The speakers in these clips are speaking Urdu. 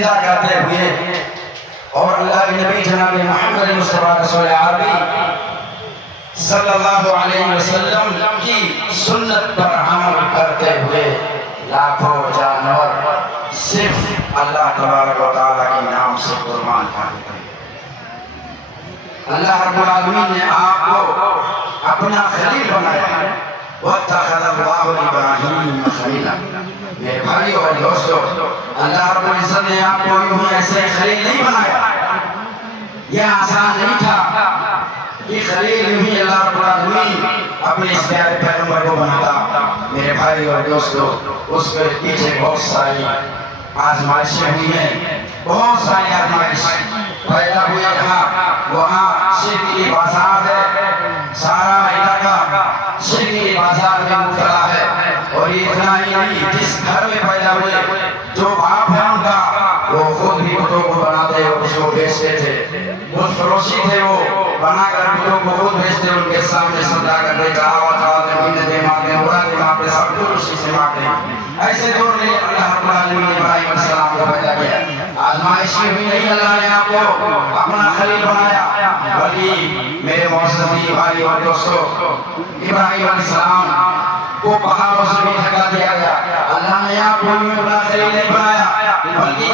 زندہ کرتے ہوئے اور اللہ کے نبی جناب محمد مصطفیٰ رسول عربی صلی اللہ علیہ وسلم کی سنت پر عمل کرتے ہوئے لاکھوں جانور صرف اللہ تبارک و تعالیٰ کے نام سے قربان کرتے ہیں۔ اللہ رب العالمین نے آپ کو اپنا خلیل بنایا ہے۔ وَاتَّخَذَ اللَّهُ إِبْرَاهِيمَ خَلِيلًا۔ میرے بھائی اور دوستو، اللہ رب العزت نے آپ کو یوں ایسے خلیل نہیں بنایا، یہ آسان نہیں تھا کہ خلیل یوں ہی اللہ رب العالمین اپنے اس پیارے پیغمبر کو بناتا۔ میرے بھائی اور دوستو، اس کے پیچھے بہت ساری آزمائشیں ہوئی ہیں، بہت ساری آزمائش پیدا ہوئی تھا۔ وہاں شرک کی بازار ہے، سارا علاقہ شرک کی بازار میں مبتلا ہے۔ اور یہ اتنا ہی نہیں، جس گھر میں پیدا ہوئے جو باپ ہے ان کا، وہ خود بھی بتوں کو بناتے اور اس کو بیچتے تھے، بت فروشی تھے، وہ بنا کر بتوں کو خود بیچتے، ان کے سامنے سجا کر دے چڑھاوا چڑھاتے، مہینے دے مارتے، برا دے مارتے، سب کچھ اسی سے مارتے۔ ایسے دور میں اللہ رب العالمین نے ابراہیم علیہ السلام کو پیدا کیا۔ آزمائش کی ہوئی نہیں، اللہ نے آپ کو اپنا خلیل بنایا، بلکہ میرے معزز بھائی اور دوستو، ابراہیم علیہ السلام کو پہاڑوں سے بھی دھکا دیا گیا۔ اللہ نے آپ کو اپنا خلیل نہیں بنایا، بلکہ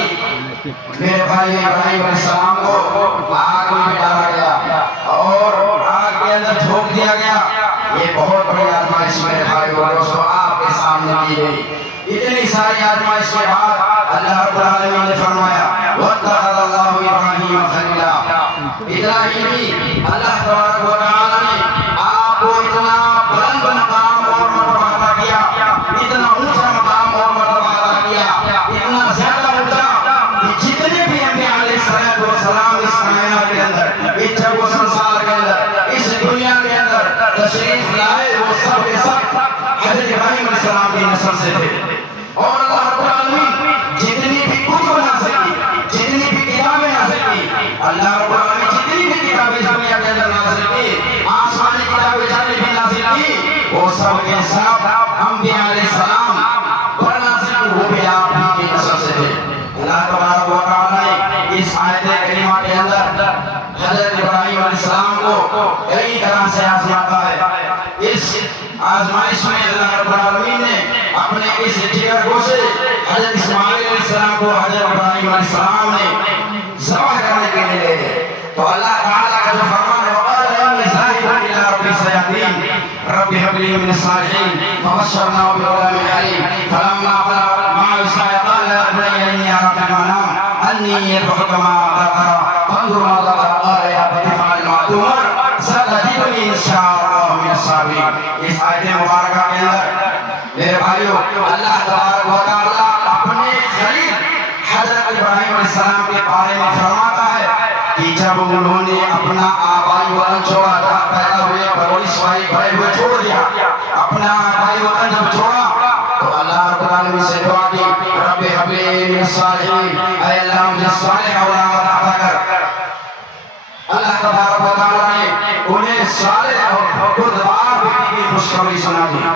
میرے بھائی ابراہیم علیہ السلام کو آگ میں ڈالا گیا اور آگ کے اندر جھونک دیا گیا۔ یہ بہت بڑی آزمائش میرے بھائی اور دوستو آپ کے سامنے کی گئی۔ اتنی ساری آزمائش کے بعد اللہ رب العالمین نے فرمایا وَاتَّخَذَ اللَّهُ إِبْرَاهِيمَ خَلِيلًا۔ اتنا ہی نہیں، اللہ تبارک و تعالیٰ نے آپ کو اتنا بلند مقام اور مرتبہ عطا کیا، اتنا اونچا مقام اور مرتبہ عطا کیا، اتنا زیادہ اونچا کہ جتنے بھی انبیاء علیہ السلام اس کائنات کے اندر، اس جگ و سنسار کے اندر، اس دنیا کے اندر تشریف لائے، وہ سب کے سب حضرت ابراہیم علیہ السلام کی نسل سے تھے۔ اور اللہ رب العالمین جتنی بھی کتب نازل کی، جتنی بھی کتابیں نازل کی، اللہ رب العالمین جتنی بھی کتابیں دنیا کے اندر نازل کی، آسمانی کتابیں جتنی بھی نازل کی، وہ سب کے سب انبیاء علیہ السلام پر نازل کی، وہ بھی آپ ہی کی نسل سے تھے۔ اللہ تبارک و تعالیٰ نے اس آیت کریمہ کے اندر حضرت ابراہیم علیہ السلام کو کئی طرح سے آزماتا ہے۔ اس آزمائش میں اللہ رب العالمین نے اپنے اس جگر گوشے حضرت اسماعیل علیہ السلام کو حضرت ابراہیم علیہ السلام نے ذبح کرنے کے لیے لے گئے، تو اللہ تعالیٰ کا جو فرمان ہے وَقَالَ إِنِّي ذَاهِبٌ إِلَىٰ رَبِّي سَيَهْدِينِ رَبِّ هَبْ لِي مِنَ الصَّالِحِينَ فَبَشَّرْنَاهُ بِغُلَامٍ حَلِيمٍ فَلَمَّا بَلَغَ مَعَهُ السَّعْيَ قَالَ يَا بُنَيَّ إِنِّي أَرَىٰ فِي الْمَنَامِ أَنِّي أَذْبَحُكَ فَانظُرْ ماذا ترى قال يا أبت افعل ما تؤمر ستجدني إن شاء الله من الصابرين۔ اس آیت مبارکہ کے اندر میرے بھائیو اللہ تبارک و تعالیٰ اپنے خلیل حضرت ابراہیم علیہ السلام کے بارے میں فرماتا ہے کہ جب انہوں نے اپنا آبائی وطن چھوڑا، جہاں پیدا ہوئے پرورش پائی بڑے ہوئے چھوڑ دیا، اپنا آبائی وطن جب چھوڑا تو اللہ رب العالمین سے دعا کی رب هب لي من الصالحین، اے اللہ مجھے صالح اولاد عطا کر۔ اللہ تبارک و تعالیٰ نے انہیں صالح اور خوددار بیٹی کی خوشخبری سنا دی،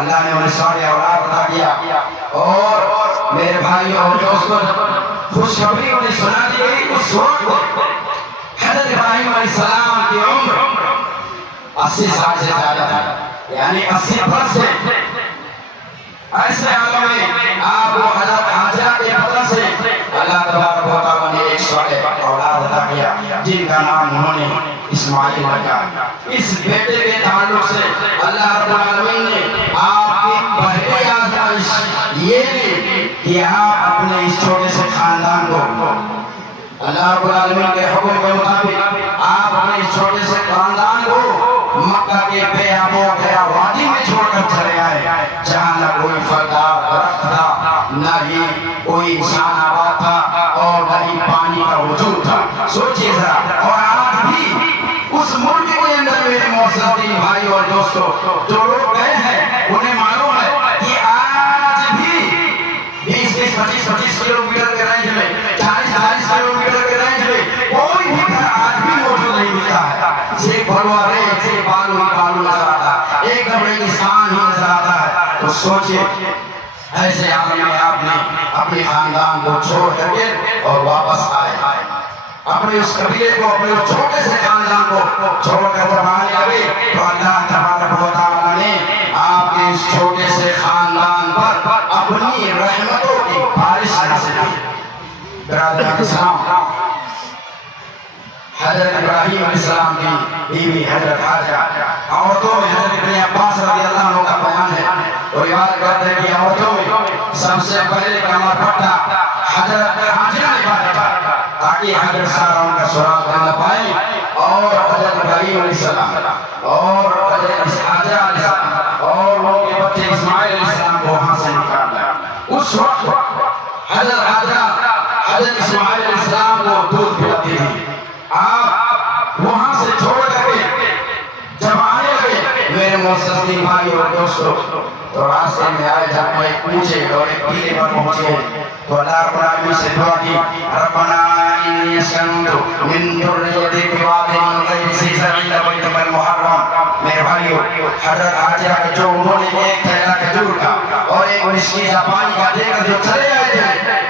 اللہ نے انہیں صالح اولاد عطا کیا۔ اور میرے بھائی اور دوستو خوشخبری انہیں سنا دی گئی اس وقت حضرت ابراہیم علیہ السلام کی عمر 80 سال سے زیادہ تھا، یعنی 80 برس سے۔ ایسے حالوں میں آپ کو حضرت حاجرہ کے پتر سے اللہ تبارک و تعالیٰ نے ایک صالح اولاد عطا کیا جن کا نام انہوں نے اسماعیل رکھا۔ اس بیٹے کے تعلق سے اللہ رب العالمین نے آپ کی پہلی آزمائش یہ لی کہ آپ اپنے اس چھوٹے سے خاندان کو اللہ رب العالمین کے حکم کے مطابق آپ اپنے اس چھوٹے سے خاندان کو مکہ کے بے آب و گیا وادی میں چھوڑ کر چلے آئے، جہاں نہ کوئی پھلدار درخت تھا، نہ ہی کوئی انسان آباد تھا، اور نہ ہی پانی کا وجود تھا۔ سوچئے ذرا، اور آج بھی اس ملک کے اندر میرے معزز بھائی اور دوستو جو لوگ گئے ہیں انہیں معلوم ہے کہ آج بھی 20-25 کلومیٹر کے رینج میں، 40-40 کلومیٹر کے رینج میں کوئی بھی گھر آج بھی موجود نہیں ملتا ہے۔ صرف بلوارے، صرف بالو ہی بالو نظر آتا ہے، ایک دم ریگستان ہی نظر آتا ہے۔ تو سوچئے ایسے عالم میں آپ نے اپنے خاندان کو چھوڑ کر کے اور واپس آئے اپنے اس قبیلے کو اپنے اس چھوٹے سے خاندان کو چھوڑ کر جب آنے لگے تو اللہ تبارک و تعالیٰ نے آپ کے اس چھوٹے سے خاندان پر اپنی رحمتوں کی بارش نازل کی. برادران اسلام، حضرت ابراہیم علیہ السلام کی بیوی حضرت حاجرہ، عورتوں میں حضرت ابن عباس رضی اللہ عنہ کا بیان ہے، وہ روایت کرتے ہیں کہ عورتوں میں سب سے پہلے کمر پٹا حضرت حاجرہ نے باندھا تاکہ حضرت سارہ ان کا سراغ نہ پائیں، اور حضرت ابراہیم علیہ السلام اور حضرت حاجرہ علیہ السلام اور ان کے بچے اسماعیل علیہ السلام کو وہاں سے نکالا. اس وقت حضرت حاجرہ حضرت اسماعیل علیہ السلام کو دودھ پلاتی تھی. آپ وہاں سے چھوڑ کر کے جب آنے لگے میرے معزز بھائی اور دوستو، تو راستے میں آئے جب وہ ایک اونچے اور ایک ٹیلے پر پہنچے تو اللہ رب العالمین سے دعا کی، ربنا انی اسکنت من ذریتی بواد غیر ذی زرع عند بیتک المحرم. میرے بھائیو، حضرت حاجرہ کا جو انہوں نے ایک تھیلا کھجور کا اور ایک مسکینہ پانی کا دے کر جو چلے آئے تھے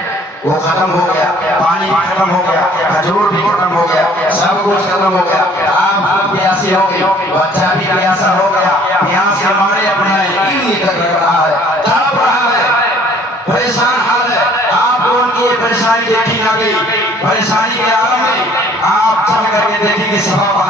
وہ ختم ہو گیا، پانی بھی ختم ہو گیا، کھجور بھی ختم ہو گیا، سب کچھ ختم ہو گیا. آپ خود پیاسی ہو گئی، بچہ بھی پیاسا ہو گیا، پیاس کے مارے اپنا یقین تک لگ رہا ہے، تڑپ رہا ہے، پریشان حال ہے. آپ کو ان کی یہ پریشانی دیکھی نہ گئی. پریشانی کے عالم میں آپ چل کر کے دیکھیں کہ سبب